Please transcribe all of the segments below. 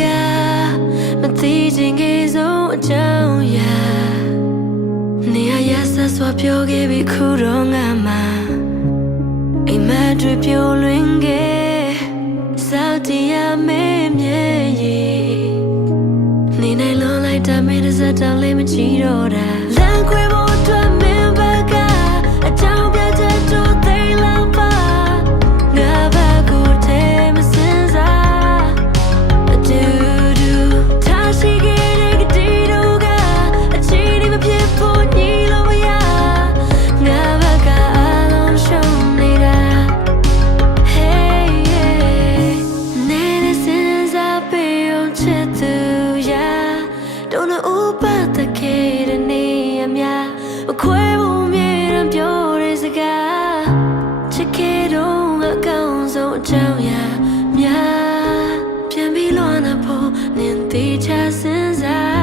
ကားမသိချင်ခဲ့ဆုံးအကြောင်းအရာနေရရဆက်စွာပြောခဲ့ပြီးခုတော့ငါမှာအိမ်မက်တွေပြိုလွင်ခဲ့စောက်တရားမဲမြဲရီနေနိုင်လွန်လိုက်တာမင်းတစ်စက်တောင်လေးမကြည့်တော့တာလမ်းခွဲဖို့အတွက်မင်းဘက်ကအကြောင်းပြချက်တို့သိလောက်ပါငါဘက်ကိုထဲမစင်စားအတူတူထားရှိခဲ့တဲ့ကတိတို့ကအချီးဒီမဖြစ်ဖို့ညီလို့မရငါဘက်ကအလုံးရှုံးနေတာ Heyနေနေစင်စားပေးအောင်ချစ်သူရdon't know about the kid and me aခွဲဖို့မြေရန်ပြောတဲ့စကားချစ်ခဲ့တော့အကောင်းဆုံးအကြောင်းအရာများပြန်ပြီးလွန်နာဖို့နင်သိချစဉ်းစား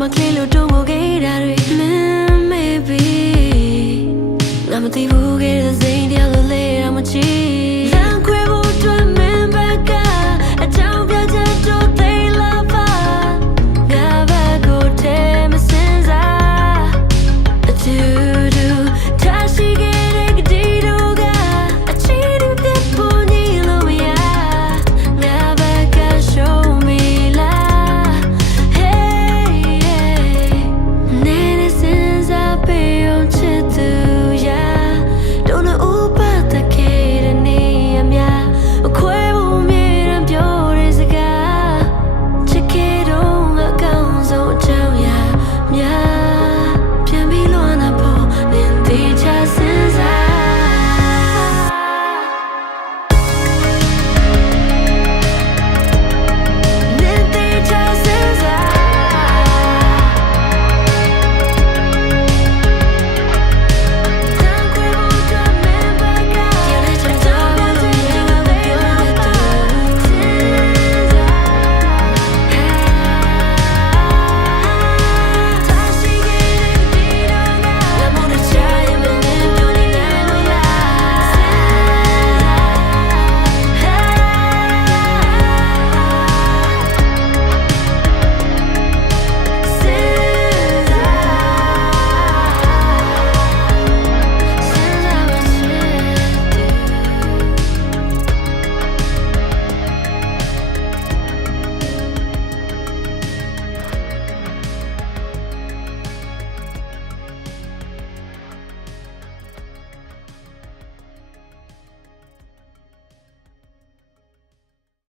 မကလေးလို့တုံးကိုခဲ့တာတွေ maybe ငါမသိဘူးခဲ့တဲ့စိတ်တရားလို့လေတော့မချီ